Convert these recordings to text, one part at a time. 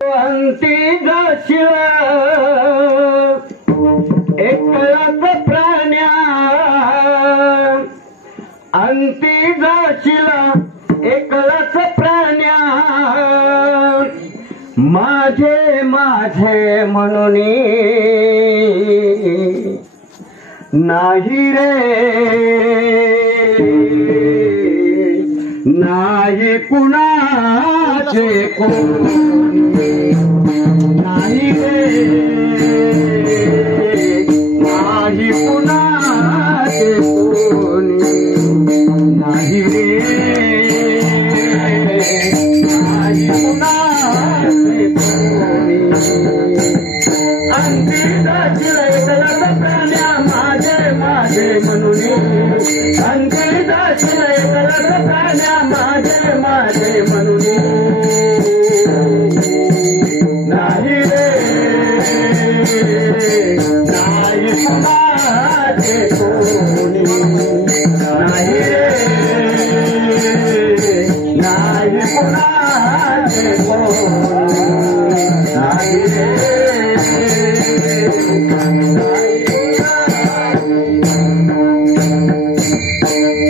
अंती जाशील एकलाच प्राण्या, अंती जाशील एकलाच प्राण्या, माझे माझे म्हणून नाही रे, नाही कुणाचे कोणी, नाही रे, नाही कुणाचे कोणी, नाही रे, नाही कुणाचे कोणी. अंती जाशील एकलाच प्राण्या, माझे माझे म्हणून, अंती जाशील एकलाच प्राण्या, माझे माझे म्हणून, नाही रे, नाही कुणाचे कोणी, नाही रे, नाही कुणाचे कोणी, नाही रे.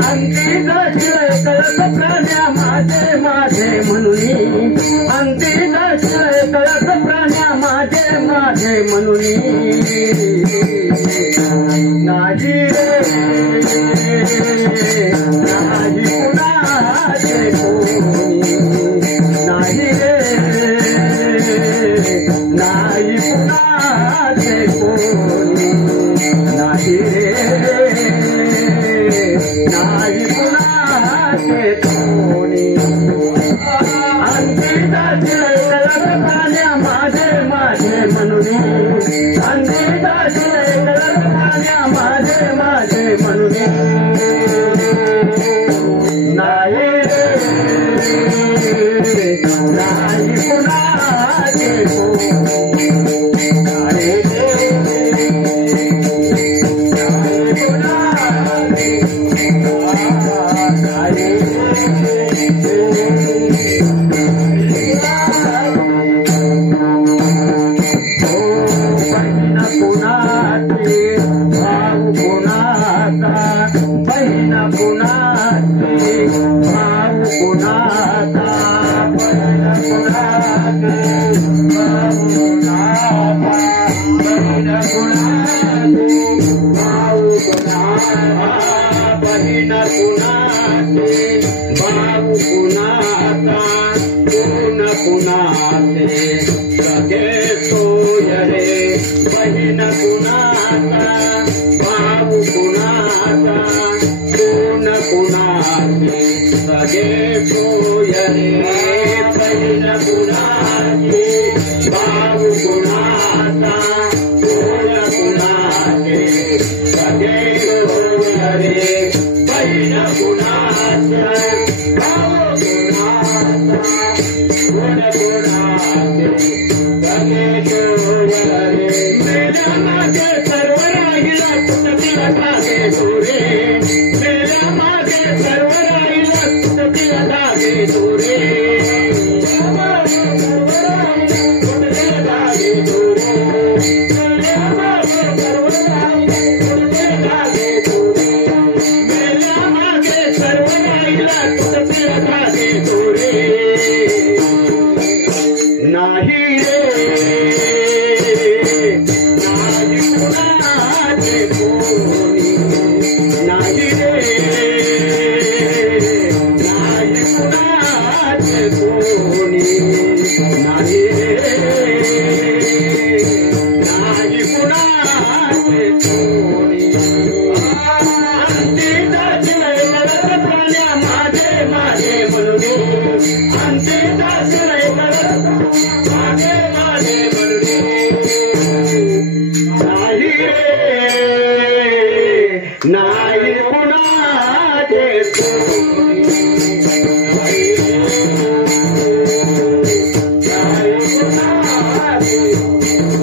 अंती जाशील एकलाच प्राण्या, माझे माझे म्हणून, अंती जाशील एकलाच प्राण्या, माझे माझे म्हणून, नाही रे, नाही कुणाचे कोणी, नाही रे, नाही कुणाचे कोणी, नाही रे, नाही कुणाचे कोणी. अंती जाशील एकलाच प्राण्या, माझे माझे म्हणून, अंती जाशील एकलाच प्राण्या, माझे माझे म्हणून, नाही रे, नाही कुणाचे कोणी, नाही रे, नाही कुणाचे, नाही बहीण कुणाची, भाऊ कुणाचा, बहीण कुणाची, भाऊ कुणाचा, बहीण कुणाची, भाऊ कुणाचा, बहीण कुणाची, भाऊ कुणाचा, बहीण कुणाची, भाऊ कुणाचा, कोण कुणाचे सगळे सोय रे. बहीण कुणाचा, भाऊ कुणाचा, कोण कुणाचे सगळे सोय रे. बहीण कुणाची, भाऊ कुणाचा, कोण कुणाचे सगळे सोय रे. बहीण कुणाचा, भाऊ कुणाचा, कोण कुणाचे सगळे सोय रे. मेल्या मागे सर्व राहिला कुटुंबीला धागे दोरे, मेल्या मागे सर्व राहिला कुटुंबीला धागे दोरे, कुटुंबीला धागे दोरे, मेल्या मागे सर्व राहिला कुटुंबीला धागे दोरे, मेल्या मागे सर्व राहिला कुटुंबीला धागे दोरे, नाही रे, नाही कुणाचे कोणी, नाही रे, नाही कुणाचे कोणी, नाही रे, नाही कुणाचे कोणी. अंती जाशील एकलाच प्राण्या, माझे माझे म्हणून, अंती जाशील एकलाच माझे माझे म्हणून, नाही रे, नाही कुणाचे कोणी, नाही कुणाचे, नाही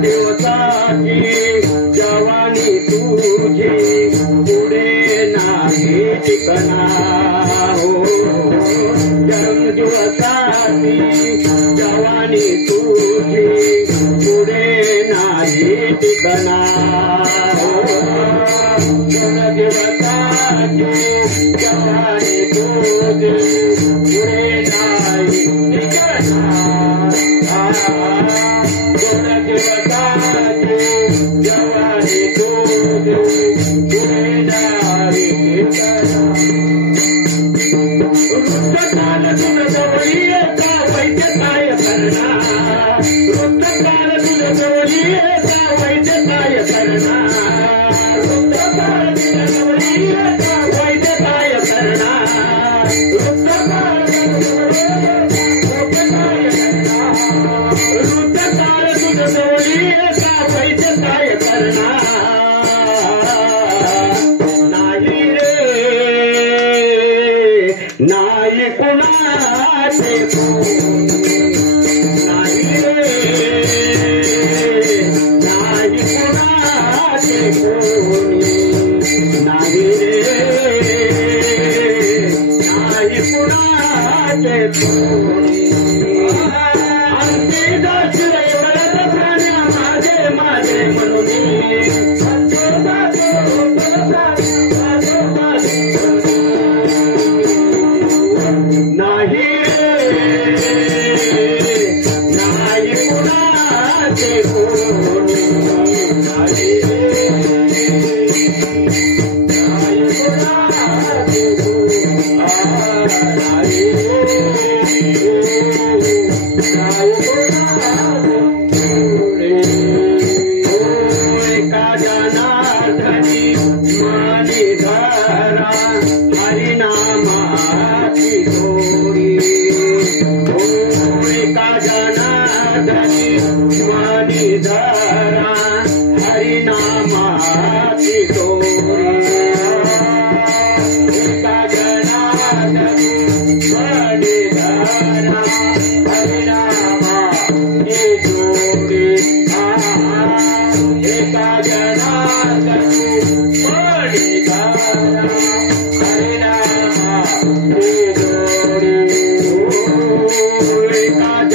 दिवसाची जवानी तू तुझी पुढे नाही ठिकाणा हो जन्मदिवसाची जवानी तुझी पुढे नाही ठिकाणा हो जन्मदिवसाची जवानी तुझी पुढे नाही ठिकाणा जन्मदिवसाची जवानी तुझी पुढे नाही ठिकाणा वृत्तकाल तुझ जवळी येता वैद्य काय करणार वृत्तकाल तुझ जवळी येता वैद्य काय करणार वृत्तकाल तुझ जवळी येता वैद्य काय करणार वृत्तकाल तुझ जवळी येता वैद्य काय करणार वृत्तकाल तुझ जवळी येता वैद्य काय करणार नाही कुणाचे नाही रे नाही कुणाचे कोणी नाही रे नाही कुणाचे कोणी आमची दर्शन एवढ्याच प्राण्या माझे माझे म्हणून नाही नाही कुणाचे कोणी नाही नाही कुणाचे नाही एका जनार्दनी मनी धरा हरिनामाची दोरी एका जनार्दनी मनी धरा हरिनामाची दोरी एका जनार्दनी मनी धरा हरिनामाची दोरी एका जनार्दनी मनी धरा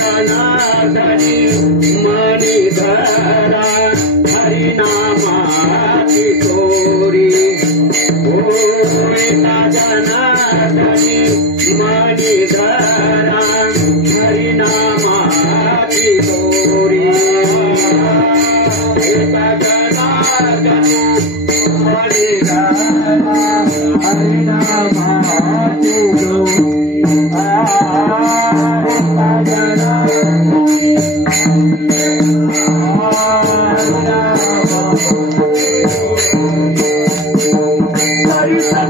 जनार्दनी मनी धरा हरिनामाची दोरी एका जनार्दनी मनी धरा हरिनामाची दोरी एका जनार्दनी मनी धरा हरिनामाची दोरी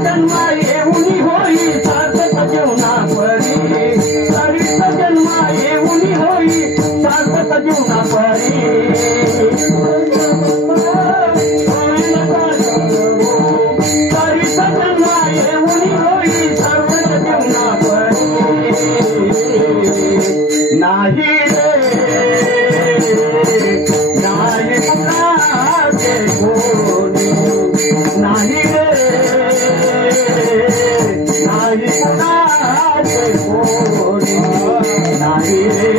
जन्मा येऊन होई सार्थक जीवना परी सरीचा जन्मा येऊन होई सार्थक जीवना परी सरीचा जन्मा येऊन होई सार्थक जीवना परी नाही रे नाही कुणाचे कोणी नाही रे नाही कुणाचे कोणी नाही रे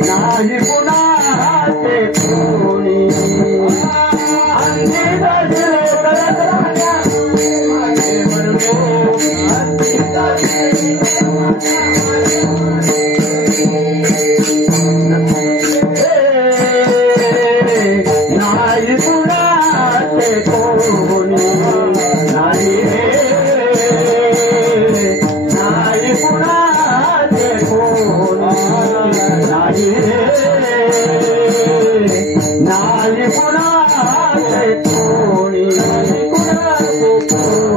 नाही कुणाचे कोणी अंधी दर्शने करत राहण्या माझे म्हणतो अंधी दर्शने नाही कुणाचे कोणी नाही रे नाही कुणाचे कोणी नाही रे नाही कुणाचे कोणी कुणाचे कोणी